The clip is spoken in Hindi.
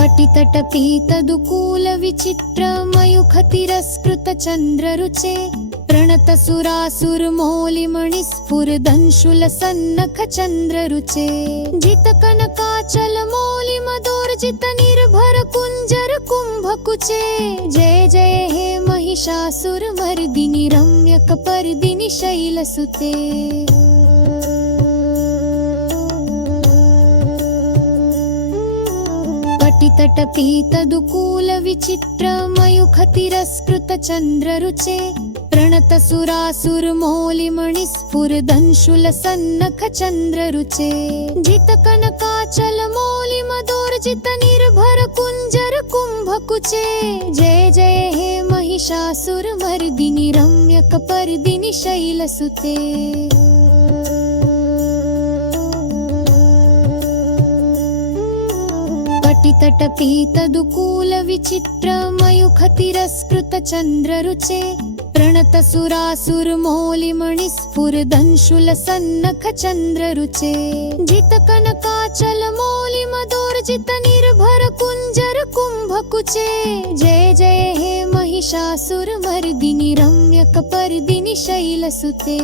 पटितटपीतदुकूलविचित्रमयूखतिरस्कृतचन्द्ररुचे प्रणतसुरासुरमौलिमणिस्फुरदंशुलसन्नखचन्द्ररुचे जितकनकाचलमौलिमदोर्जितनिर्भरकुञ्जरकुम्भकुचे जय जय हे महिषासुरमर्दिनि रम्यकपर्दिनि शैलसुते। पटितटपीतदुकूलविचित्रमयूखतिरस्कृतचन्द्ररुचे प्रणतसुरासुरमौलिमणिस्फुरदंशुलसन्नखचन्द्ररुचे जितकनकाचलमौलिमदोर्जितनिर्भरकुञ्जरकुम्भकुचे जय जय हे महिषासुरमर्दिनि रम्यकपर्दिनि शैलसुते। पटितटपीतदुकूलविचित्रमयूखतिरस्कृतचन्द्ररुचे प्रणतसुरासुरमौलिमणिस्फुरदंशुलसन्नखचन्द्ररुचे जितकनकाचलमौलिमदोर्जितनिर्भरकुञ्जरकुम्भकुचे जय जय हे महिषासुरमर्दिनि रम्यकपर्दिनि शैलसुते।